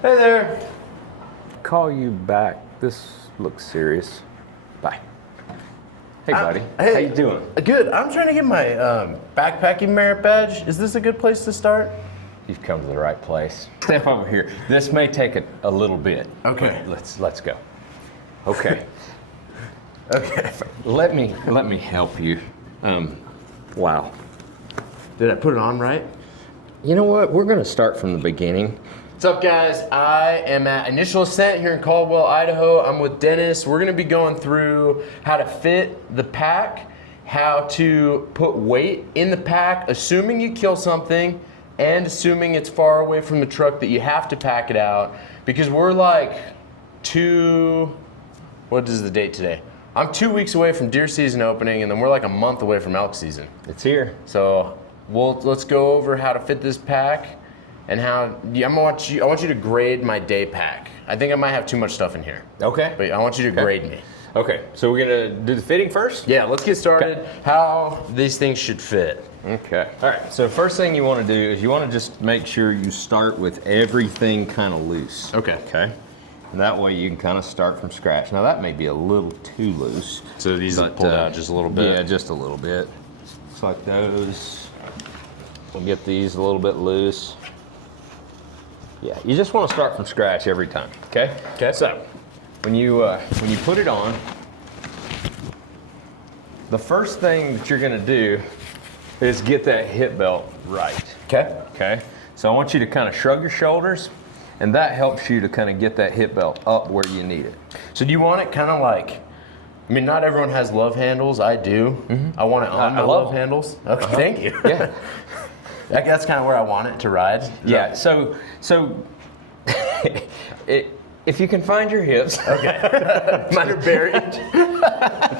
Hey there. Call you back. This looks serious. Bye. Hey, buddy. Hey, how you doing? Good. I'm trying to get my backpacking merit badge. Is this a good place to start? You've come to the right place. Step over here. This may take a little bit. Okay. Let's go. Okay. Okay. Let me help you. Wow. Did I put it on right? You know what? We're gonna start from the beginning. What's up, guys? I am at Initial Ascent here in Caldwell, Idaho. I'm with Dennis. We're gonna be going through how to fit the pack, how to put weight in the pack, assuming you kill something, and assuming it's far away from the truck that you have to pack it out, because we're like what is the date today? I'm 2 weeks away from deer season opening, and then we're like a month away from elk season. It's here. So let's go over how to fit this pack and how I want you to grade my day pack. I think I might have too much stuff in here. Okay. But I want you to grade me. Okay. So we're gonna do the fitting first? Yeah, let's get started. Okay. How these things should fit. Okay. All right. So first thing you want to do is you want to just make sure you start with everything kind of loose. Okay. Okay. And that way you can kind of start from scratch. Now that may be a little too loose. So these are pulled out just a little bit? Yeah, just a little bit. Just like those. We'll get these a little bit loose. Yeah, you just want to start from scratch every time, okay? Okay. So, when you put it on, the first thing that you're gonna do is get that hip belt right. Okay. Okay? So I want you to kind of shrug your shoulders, and that helps you to kind of get that hip belt up where you need it. So do you want it kind of like, I mean, not everyone has love handles. I do. Mm-hmm. I want it on my love handles. Okay, thank you. Yeah. That's kind of where I want it to ride. Yeah, so if you can find your hips. Okay. Mine are buried.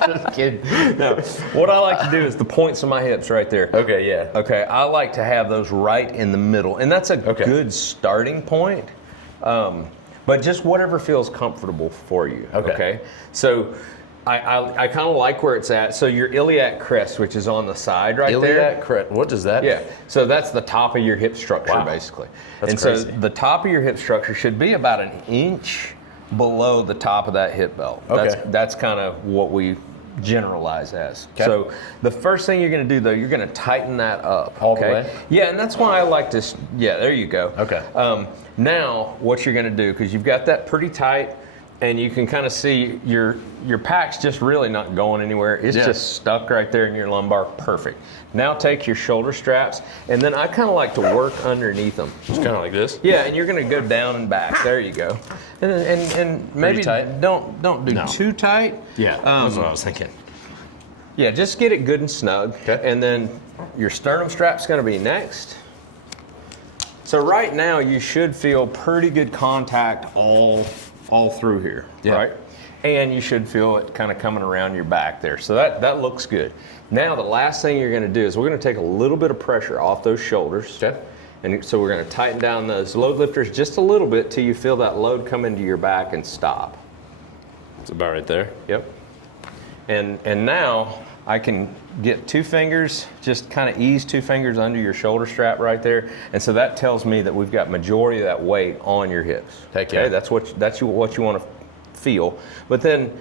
Just kidding. No, what I like to do is the points of my hips right there. Okay, yeah. Okay, I like to have those right in the middle, and that's a good starting point. But just whatever feels comfortable for you. Okay. So I kind of like where it's at. So your iliac crest, which is on the side right there. Iliac crest. What does that mean? Yeah. So that's the top of your hip structure, basically. That's crazy. So the top of your hip structure should be about an inch below the top of that hip belt. Okay. That's kind of what we generalize as. Okay. So the first thing you're going to do, though, you're going to tighten that up. All the way? Yeah, and that's why I like to. Yeah, there you go. Okay. Now, what you're going to do, because you've got that pretty tight, and you can kind of see your pack's just really not going anywhere. It's just stuck right there in your lumbar. Perfect. Now take your shoulder straps, and then I kind of like to work underneath them. Just kind of like this? Yeah, and you're going to go down and back. There you go. And maybe tight? don't do too tight. Yeah, that's what I was thinking. Yeah, just get it good and snug. Okay. And then your sternum strap's going to be next. So right now you should feel pretty good contact all through here, right? And you should feel it kind of coming around your back there. So that looks good. Now the last thing you're going to do is we're going to take a little bit of pressure off those shoulders. Okay. And so we're going to tighten down those load lifters just a little bit till you feel that load come into your back and stop. It's about right there. Yep. And now I can get 2 fingers, just kind of ease 2 fingers under your shoulder strap right there. And so that tells me that we've got majority of that weight on your hips. Heck yeah. Okay, that's what you want to feel. But then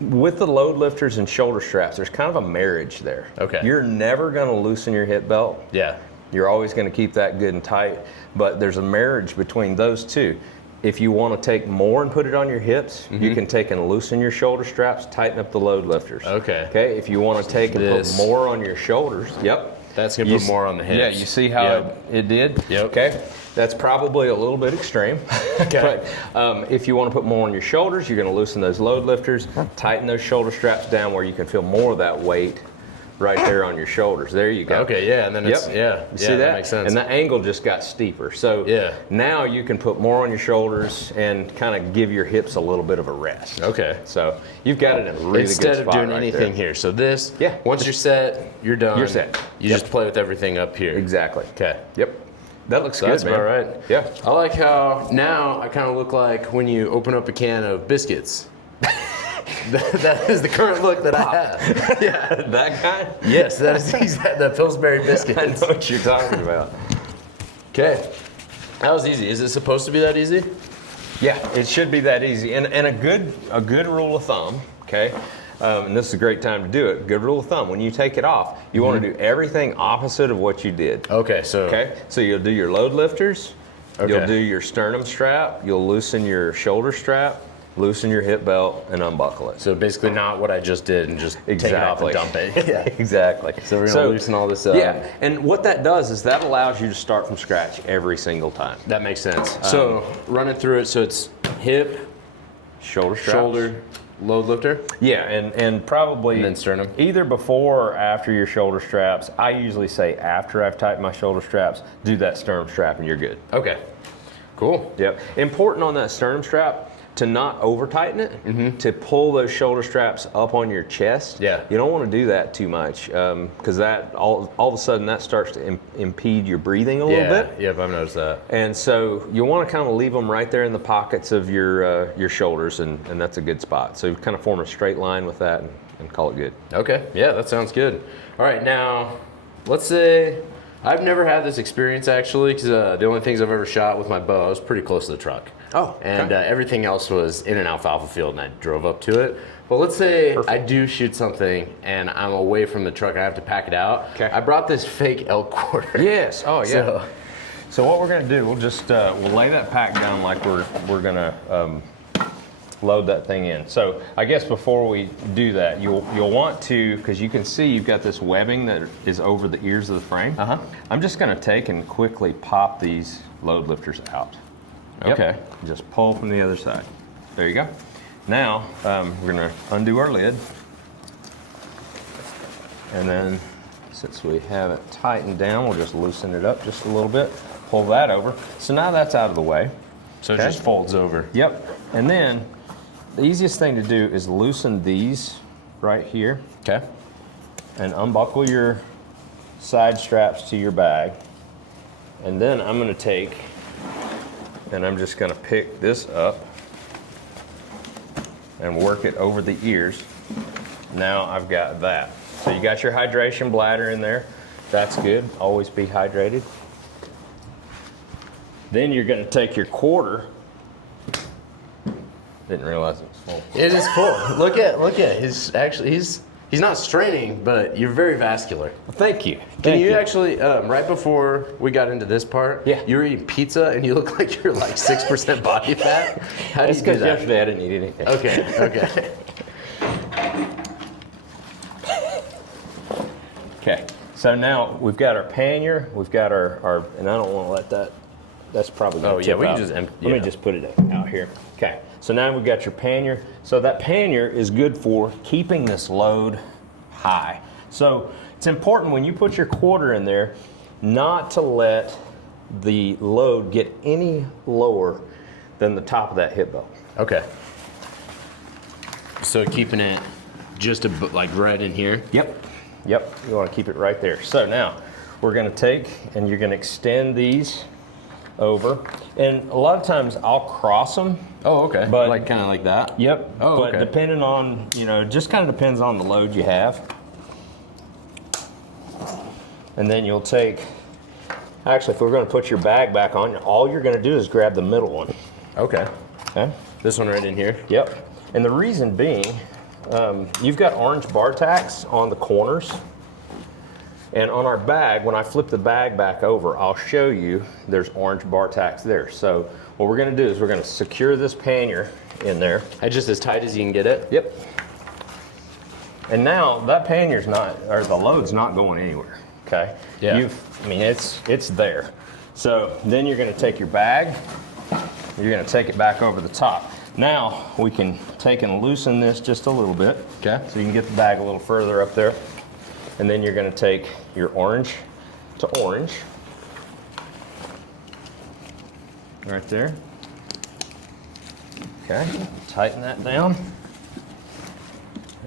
with the load lifters and shoulder straps, there's kind of a marriage there. Okay. You're never going to loosen your hip belt. Yeah. You're always going to keep that good and tight, but there's a marriage between those two. If you want to take more and put it on your hips, you can take and loosen your shoulder straps, tighten up the load lifters. Okay. Okay. If you want to take and put more on your shoulders, that's gonna put more on the hips. Yeah, you see how it did? Yep. Okay. That's probably a little bit extreme. Okay. But if you want to put more on your shoulders, you're going to loosen those load lifters, tighten those shoulder straps down where you can feel more of that weight right there on your shoulders. There you go. Okay, yeah, and then it's, you see that? That makes sense. And the angle just got steeper. So now you can put more on your shoulders and kind of give your hips a little bit of a rest. Okay. So you've got it in a really good spot. Instead of doing right anything there. here. So this, once you're set, you're done. You're set. You just play with everything up here. Exactly. Okay. Yep. That looks good, That's man. about right. Yeah. I like how now I kind of look like when you open up a can of biscuits. That is the current look that I have. Yeah, that guy? Yes, that is the Pillsbury biscuits. I know what you're talking about. Okay. That was easy. Is it supposed to be that easy? Yeah, it should be that easy. And a good rule of thumb, okay? And this is a great time to do it. Good rule of thumb: when you take it off, you want to do everything opposite of what you did. Okay, so So you'll do your load lifters. Okay. You'll do your sternum strap. You'll loosen your shoulder strap. Loosen your hip belt and unbuckle it. So basically not what I just did and just take it off and dump it. Yeah, exactly. So we're gonna loosen all this up. Yeah, and what that does is that allows you to start from scratch every single time. That makes sense. So run it through it. So it's hip, Shoulder straps. shoulder, load lifter, Yeah, and probably and then sternum. either before or after your shoulder straps. I usually say after I've tightened my shoulder straps, do that sternum strap and you're good. Okay, cool. Yep. Important on that sternum strap to not over tighten it, to pull those shoulder straps up on your chest. Yeah. You don't want to do that too much because that all of a sudden that starts to impede your breathing a little bit. Yep, I've noticed that. And so you want to kind of leave them right there in the pockets of your shoulders, and that's a good spot. So you kind of form a straight line with that and call it good. Okay, yeah, that sounds good. All right, now let's say I've never had this experience actually, because the only things I've ever shot with my bow, I was pretty close to the truck. Oh, and everything else was in an alfalfa field, and I drove up to it. But let's say I do shoot something, and I'm away from the truck. I have to pack it out. Okay. I brought this fake elk quarter. Yes. Oh, yeah. So, So what we're going to do, we'll just we'll lay that pack down like we're going to load that thing in. So I guess before we do that, you'll want to, because you can see you've got this webbing that is over the ears of the frame. I'm just going to take and quickly pop these load lifters out. Yep. Okay. Just pull from the other side. There you go. Now we're going to undo our lid, and then since we have it tightened down, we'll just loosen it up just a little bit. Pull that over. So now that's out of the way. so it just folds over. Yep. And then the easiest thing to do is loosen these right here Okay. and unbuckle your side straps to your bag. And then I'm going to take and I'm just going to pick this up and work it over the ears. Now I've got that. So you got your hydration bladder in there. That's good. Always be hydrated. Then you're going to take your quarter. Didn't realize it was full. It is full. Look at he's not straining, but you're very vascular. Well, thank you. Can you actually, right before we got into this part, you were eating pizza and you look like you're like 6% body fat. How do you do because that? yesterday I didn't eat anything. Okay. Okay, so now we've got our pannier, we've got our and I don't want to let that's probably going to tip we can out. just Let me just put it out here. Okay, so now we've got your pannier. So that pannier is good for keeping this load high. So it's important when you put your quarter in there not to let the load get any lower than the top of that hip belt. Okay. So keeping it just like right in here. Yep, you want to keep it right there. So now we're going to take and you're going to extend these over, and a lot of times I'll cross them. Oh, okay. But like kind of like that. Yep. Oh, but okay. depending on, just kind of depends on the load you have. And then you'll take, actually, if we're going to put your bag back on, all you're going to do is grab the middle one. Okay. Okay. This one right in here. Yep. And the reason being, you've got orange bar tacks on the corners. And on our bag, when I flip the bag back over, I'll show you there's orange bar tacks there. So what we're going to do is we're going to secure this pannier in there. Just as tight as you can get it. Yep. And now that pannier's the load's not going anywhere. Okay. Yeah. It's there. So then you're going to take your bag. You're going to take it back over the top. Now we can take and loosen this just a little bit. Okay. So you can get the bag a little further up there. And then you're going to take your orange to orange. Right there. Okay. Tighten that down.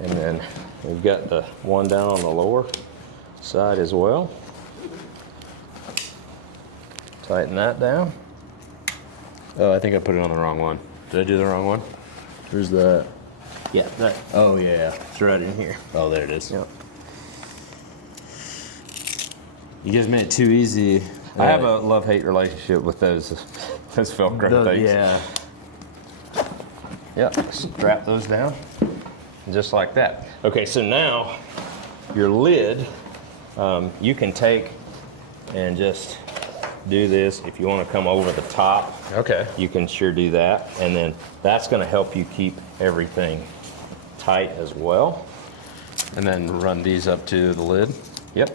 And then we've got the one down on the lower side as well. Tighten that down. Oh, I think I put it on the wrong one. Did I do the wrong one? Where's that? Yeah, that. Oh, yeah. It's right in here. Oh, there it is. Yep. You guys made it too easy. I have a love-hate relationship with those Velcro things. Yeah. Yep, strap those down, just like that. Okay, so now your lid, you can take and just do this. If you want to come over the top, Okay. you can sure do that. And then that's going to help you keep everything tight as well. And then run these up to the lid. Yep.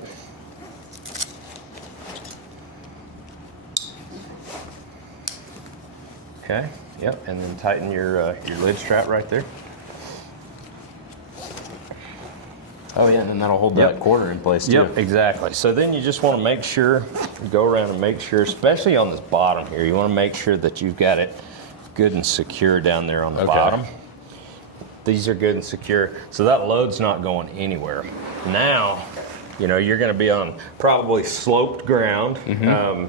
Okay, yep, and then tighten your lid strap right there. Oh yeah, and then that'll hold that quarter in place too. Yep, exactly. So then you just want to make sure, go around and make sure, especially on this bottom here, you want to make sure that you've got it good and secure down there on the bottom. These are good and secure, so that load's not going anywhere. Now, you know, you're going to be on probably sloped ground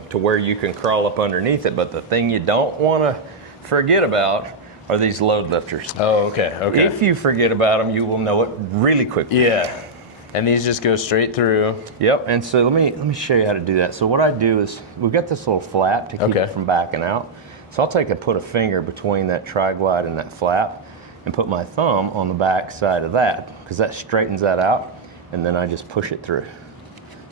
to where you can crawl up underneath it, but the thing you don't want to forget about are these load lifters. Oh, okay, okay. If you forget about them, you will know it really quickly. Yeah. And these just go straight through. Yep, and so let me show you how to do that. So what I do is, we've got this little flap to keep it from backing out. So I'll put a finger between that tri-glide and that flap and put my thumb on the back side of that, because that straightens that out, and then I just push it through.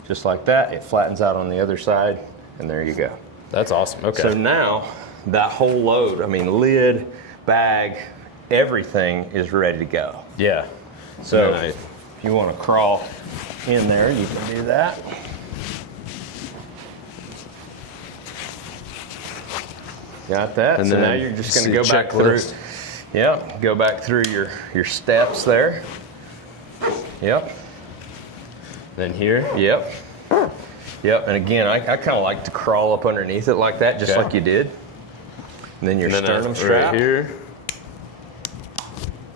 Just like that, it flattens out on the other side, and there you go. That's awesome, okay. So now, that whole load, I mean lid, bag, everything is ready to go. Yeah. So if you want to crawl in there, you can do that. Got that? And so then now you're just going to go back checklist. through. Yeah, go back through your steps there. Yep. Then here. Yep. Yep. And again, I kind of like to crawl up underneath it like that, just like you did. And then your sternum strap right here.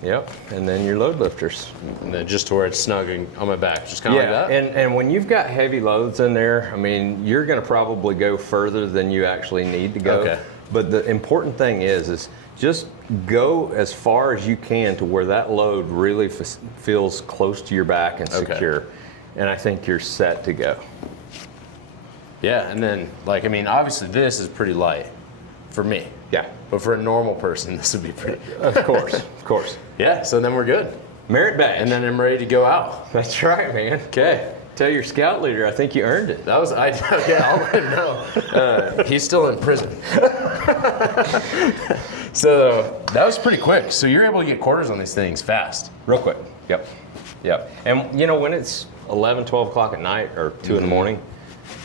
Yep. And then your load lifters. And then just to where it's snugging on my back, just kind of like that. And when you've got heavy loads in there, I mean, you're going to probably go further than you actually need to go. Okay. But the important thing is just go as far as you can to where that load really feels close to your back and secure. And I think you're set to go. Yeah, and then, like, I mean, obviously this is pretty light for me. Yeah. But for a normal person, this would be pretty. Of course, of course. Yeah, so then we're good. Merit badge. And then I'm ready to go out. That's right, man. Okay. Tell your scout leader, I think you earned it. That was, I'll let him know. He's still in prison. So that was pretty quick. So you're able to get quarters on these things fast. Real quick. Yep. Yep. And you know, when it's 11, 12 o'clock at night or 2 in the morning,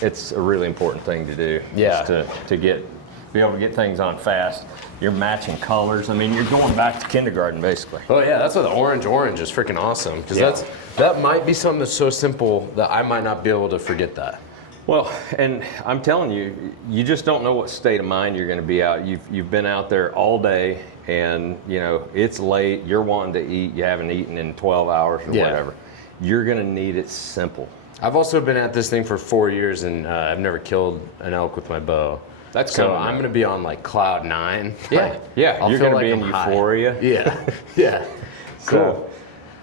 it's a really important thing to do. Yeah. Just to be able to get things on fast. You're matching colors. I mean, you're going back to kindergarten, basically. Oh yeah, that's why the orange is freaking awesome. Because that might be something that's so simple that I might not be able to forget that. Well, and I'm telling you, you just don't know what state of mind you're going to be out. You've been out there all day, and you know it's late. You're wanting to eat. You haven't eaten in 12 hours or whatever. You're going to need it simple. I've also been at this thing for 4 years, and I've never killed an elk with my bow. That's so I'm going to be on like cloud 9. Yeah, yeah. You're going to be in euphoria. Yeah, yeah. Cool.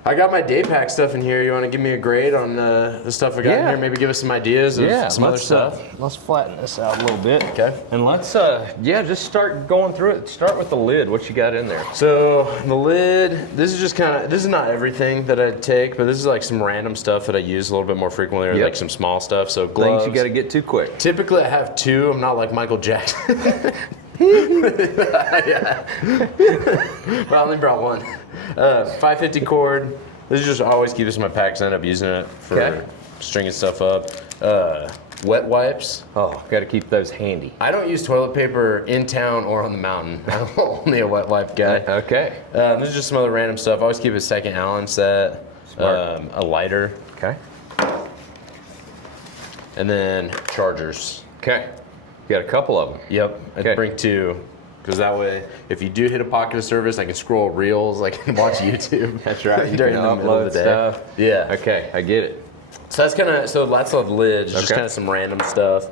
I got my day pack stuff in here. You want to give me a grade on the stuff I got in here? Maybe give us some ideas of some other stuff. Let's flatten this out a little bit. Okay. And let's, just start going through it. Start with the lid. What you got in there? So the lid, this is just this is not everything that I take, but this is like some random stuff that I use a little bit more frequently, or like some small stuff. So gloves. Things you got to get to quick. Typically I have 2. I'm not like Michael Jackson. Yeah. But I only brought 1. 550 cord. This is just always keep this in my pack because I end up using it for stringing stuff up. Wet wipes. Oh, got to keep those handy. I don't use toilet paper in town or on the mountain. I'm only a wet wipe guy. Okay. This is just some other random stuff. I always keep a second Allen set. A lighter. Okay. And then chargers. Okay. You got a couple of them. Yep. I bring 2. Because that way, if you do hit a pocket of service, I can scroll reels, I can watch YouTube. That's right. You during can the middle of the day. Stuff. Yeah. Okay, I get it. So that's so lots of lids, just kind of some random stuff.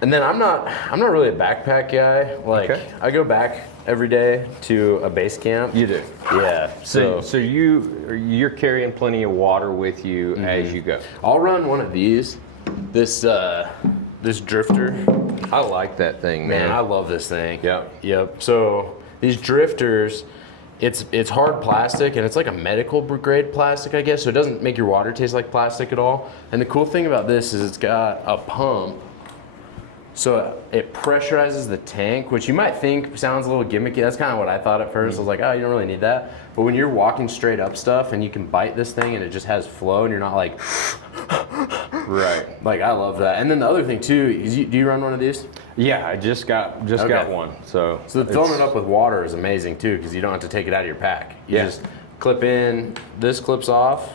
And then I'm not really a backpack guy. Like I go back every day to a base camp. You do. Yeah. So you're carrying plenty of water with you as you go. I'll run one of these. This this drifter. I like that thing, Man, man. I love this thing. Yep. So these drifters, it's hard plastic, and it's like a medical grade plastic, I guess. So it doesn't make your water taste like plastic at all. And the cool thing about this is it's got a pump. So it pressurizes the tank, which you might think sounds a little gimmicky. That's kind of what I thought at first. I was like, oh, you don't really need that. But when you're walking straight up stuff and you can bite this thing and it just has flow and you're not like, Right. like I love that. And then the other thing too, is do you run one of these? Yeah, I just got one. So Filling it up with water is amazing too, because you don't have to take it out of your pack. You just clip in, this clips off,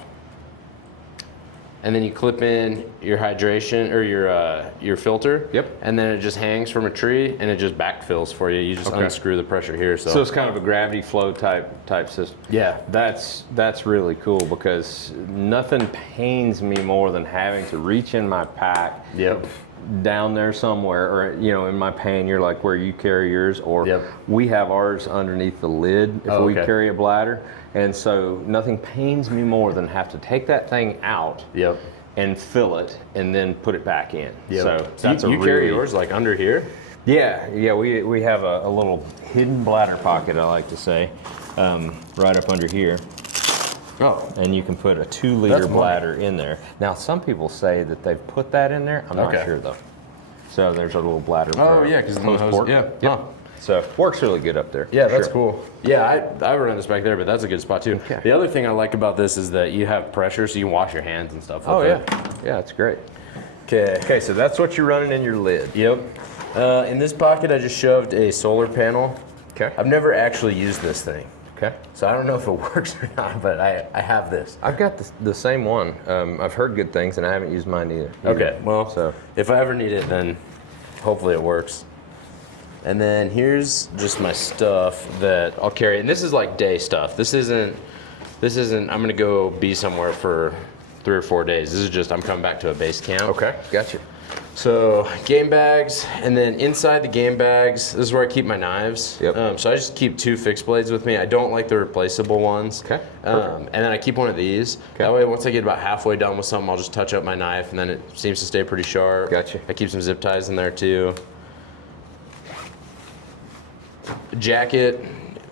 and then you clip in your hydration or your filter. Yep. And then it just hangs from a tree and it just backfills for you. You just unscrew the pressure here. So it's kind of a gravity flow type system. Yeah. That's really cool, because nothing pains me more than having to reach in my pack. Yep. Down there somewhere, or in my pannier, like where you carry yours, or we have ours underneath the lid if we carry a bladder, and so nothing pains me more than have to take that thing out and fill it and then put it back in. So that's you carry yours like under here? Yeah, we have a little hidden bladder pocket, I like to say, right up under here. Oh. And you can put a 2-liter bladder in there. Now, some people say that they've put that in there. I'm not sure, though. So there's a little bladder. Oh, yeah, because the hose. Yeah. Yep. So works really good up there. Yeah, that's cool. Yeah, I run this back there, but that's a good spot, too. Okay. The other thing I like about this is that you have pressure, so you can wash your hands and stuff with it. Yeah, it's great. Okay, so that's what you're running in your lid. Yep. In this pocket, I just shoved a solar panel. Okay. I've never actually used this thing. Okay. So I don't know if it works or not, but I have this. I've got the same one. I've heard good things, and I haven't used mine either. Okay, well, if I ever need it, then hopefully it works. And then here's just my stuff that I'll carry. And this is like day stuff. This isn't, I'm gonna go be somewhere for 3 or 4 days. This is just, I'm coming back to a base camp. Okay, gotcha. So game bags, and then inside the game bags, this is where I keep my knives. Yep. So I just keep 2 fixed blades with me. I don't like the replaceable ones. Okay. And then I keep one of these. Okay. That way, once I get about halfway done with something, I'll just touch up my knife, and then it seems to stay pretty sharp. Gotcha. I keep some zip ties in there too. Jacket.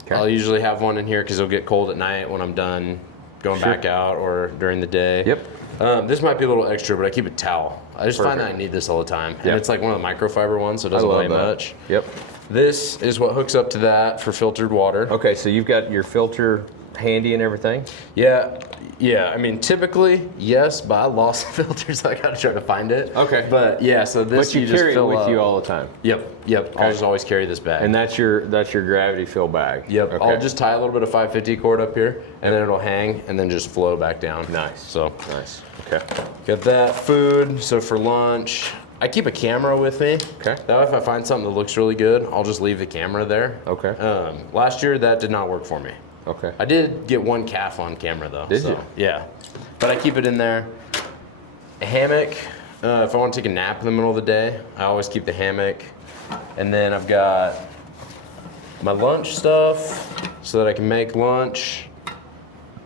Okay. I'll usually have one in here because it'll get cold at night when I'm done going back out or during the day. Yep. This might be a little extra, but I keep a towel. I just find that I need this all the time. And it's like one of the microfiber ones, so it doesn't weigh much. Yep. This is what hooks up to that for filtered water. Okay, so you've got your filter handy and everything? Yeah. I mean, typically, yes, but I lost the filter, so I got to try to find it. Okay. But yeah, so this But you just carry it fill with up. you all the time? Yep. Okay. I'll just always carry this bag. And that's your gravity fill bag? Yep. Okay. I'll just tie a little bit of 550 cord up here, and then it'll hang, and then just flow back down. Nice. So nice. Okay. Got that food. So for lunch, I keep a camera with me. Okay. That way, if I find something that looks really good, I'll just leave the camera there. Okay. Last year, that did not work for me. Okay. I did get one calf on camera though. Did you? Yeah. But I keep it in there. A hammock. If I want to take a nap in the middle of the day, I always keep the hammock. And then I've got my lunch stuff so that I can make lunch.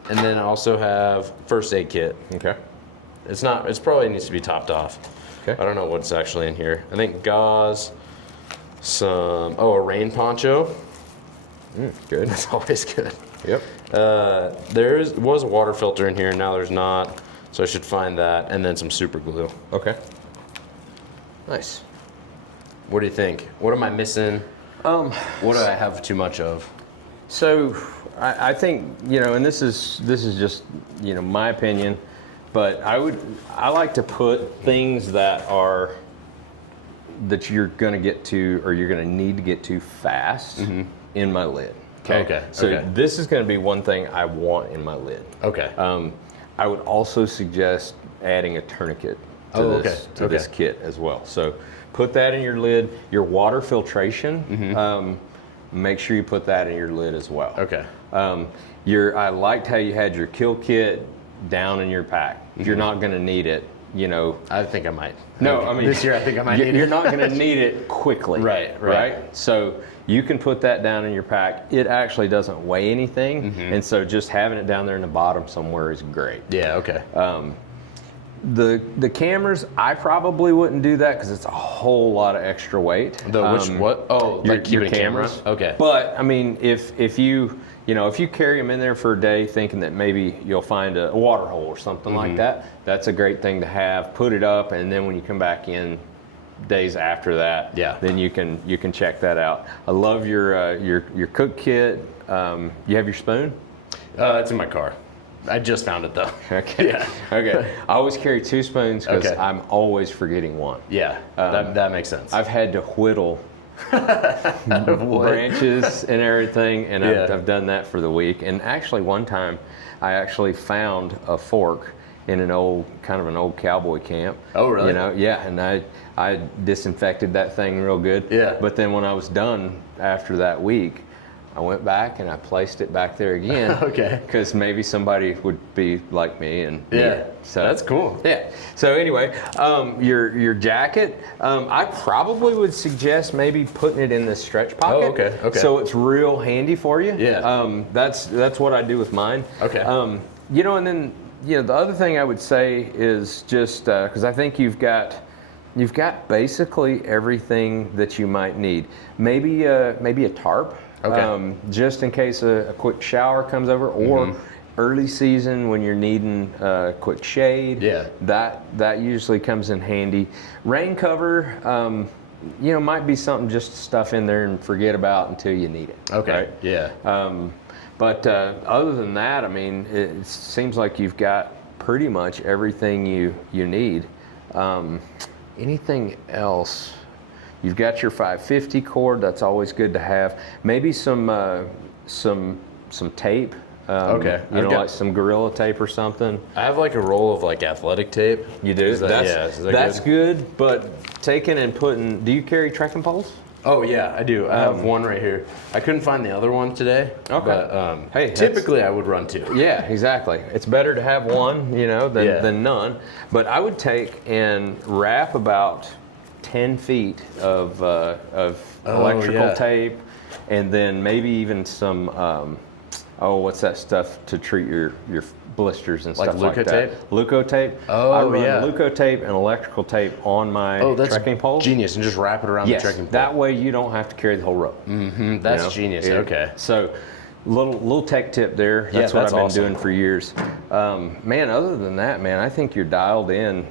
And then I also have first aid kit. Okay. It's probably needs to be topped off. Okay. I don't know what's actually in here. I think gauze, a rain poncho. Good. That's always good. Yep. There was a water filter in here, now there's not. So I should find that, and then some super glue. Okay. Nice. What do you think? What am I missing? What do I have too much of? So I think, and this is just, my opinion, but I like to put things that you're gonna get to, or you're gonna need to get to fast in my lid. Okay. So this is gonna be one thing I want in my lid. Okay. I would also suggest adding a tourniquet to this kit as well. So put that in your lid. Your water filtration, make sure you put that in your lid as well. Okay. I liked how you had your kill kit down in your pack. You're not going to need it, I think I might. No, I mean this year I think I might need it. You're not going to need it quickly. Right. So you can put that down in your pack. It actually doesn't weigh anything, and so just having it down there in the bottom somewhere is great. Yeah. Okay. The cameras, I probably wouldn't do that because it's a whole lot of extra weight. What? Oh, like keeping a camera? Okay. But I mean, if you carry them in there for a day thinking that maybe you'll find a water hole or something like that, that's a great thing to have. Put it up, and then when you come back in days after that, then you can check that out. I love your cook kit. You have your spoon? It's in my car. I just found it though. Okay. Yeah. Okay. I always carry 2 spoons because I'm always forgetting one. Yeah. That makes sense. I've had to whittle branches and everything, and I've done that for the week. And actually, one time, I actually found a fork in an old cowboy camp. Oh, really? You know, yeah. And I disinfected that thing real good. Yeah. But then when I was done after that week, I went back and I placed it back there again. Okay. Because maybe somebody would be like me and need it. So that's cool. Yeah. So anyway, your jacket, I probably would suggest maybe putting it in the stretch pocket. Oh, okay. Okay. So it's real handy for you. Yeah. That's what I do with mine. Okay. And then the other thing I would say is just because I think you've got basically everything that you might need. Maybe a tarp. Okay. Just in case a quick shower comes over, or early season when you're needing a quick shade. Yeah. That usually comes in handy. Rain cover, might be something just to stuff in there and forget about until you need it. Okay. Right? Yeah. But other than that, I mean, it seems like you've got pretty much everything you need. Anything else? You've got your 550 cord. That's always good to have. Maybe some tape. Like some Gorilla tape or something. I have like a roll of like athletic tape. You do? Is that good. But taking and putting. Do you carry trekking poles? Oh yeah, I do. I have one right here. I couldn't find the other one today. Okay. But, typically I would run 2. Yeah, exactly. It's better to have one, than none. But I would take and wrap about 10 feet of electrical tape, and then maybe even some what's that stuff to treat your blisters and stuff like that? Tape? Leukotape. I run Leukotape and electrical tape on my trekking poles. Genius, and just wrap it around the trekking pole. That way you don't have to carry the whole rope. Mm-hmm. That's genius. Okay. So little tech tip there. That's what I've been doing for years. Man, other than that, man, I think you're dialed in.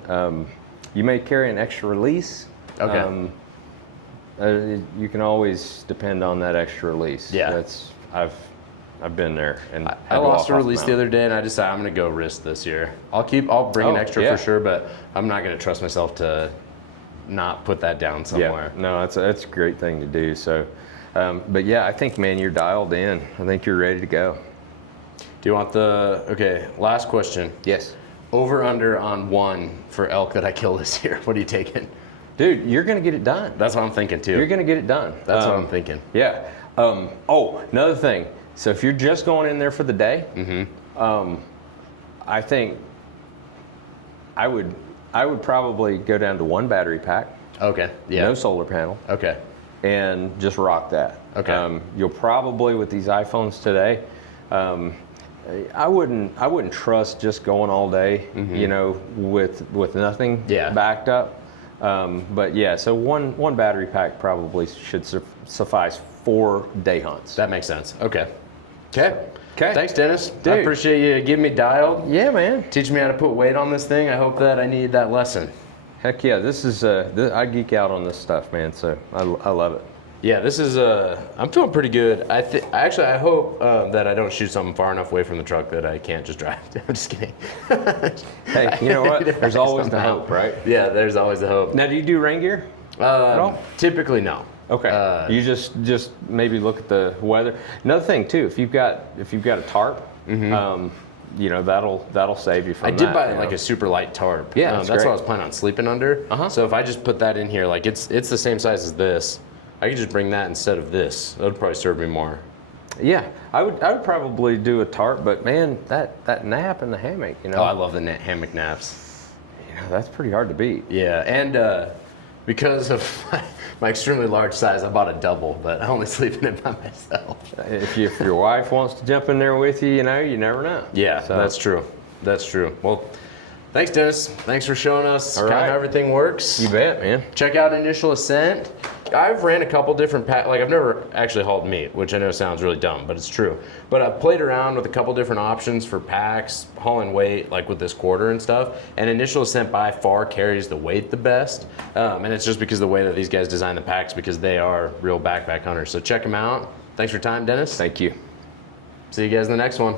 You may carry an extra release. Okay. You can always depend on that extra release. Yeah. I've been there, and I lost a release the other day, and I decided I'm going to go wrist this year. I'll bring an extra for sure, but I'm not going to trust myself to not put that down somewhere. Yeah. No, that's a great thing to do. So, but yeah, I think, man, you're dialed in. I think you're ready to go. Do you want last question? Yes. Over under on 1 for elk that I kill this year. What are you taking? Dude, you're going to get it done. That's what I'm thinking too. You're going to get it done. That's what I'm thinking. Yeah. Another thing. So if you're just going in there for the day, I think I would probably go down to 1 battery pack. Okay. Yeah. No solar panel. Okay. And just rock that. Okay. You'll probably, with these iPhones today, I wouldn't trust just going all day, with nothing backed up. But yeah, so one battery pack probably should suffice for day hunts. That makes sense. Okay. Thanks, Dennis. Dude. I appreciate you giving me dialed. Yeah, man. Teaching me how to put weight on this thing. I hope that I need that lesson. Heck yeah, this is I geek out on this stuff, man. So I love it. Yeah, this is I'm feeling pretty good. I hope that I don't shoot something far enough away from the truck that I can't just drive. I'm just kidding. Hey, you know what? There's always the hope, right? Yeah, there's always the hope. Now, do you do rain gear at all? Typically, no. Okay. You just maybe look at the weather. Another thing too, if you've got a tarp, that'll save you from that. I did buy like a super light tarp. Yeah, that's what I was planning on sleeping under. So if I just put that in here, like it's the same size as this. I could just bring that instead of this. That would probably serve me more. Yeah, I would probably do a tarp, but man, that nap in the hammock, Oh, I love the hammock naps. That's pretty hard to beat. Yeah, and because of my extremely large size, I bought a double, but I only sleep in it by myself. If your wife wants to jump in there with you, you never know. Yeah, so. That's true. Well, Thanks, Dennis. Thanks for showing us All kind of right. how everything works. You bet, man. Check out Initial Ascent. I've ran a couple different packs. Like, I've never actually hauled meat, which I know sounds really dumb, but it's true. But I've played around with a couple different options for packs, hauling weight, like with this quarter and stuff. And Initial Ascent by far carries the weight the best. And it's just because of the way that these guys design the packs, because they are real backpack hunters. So check them out. Thanks for your time, Dennis. Thank you. See you guys in the next one.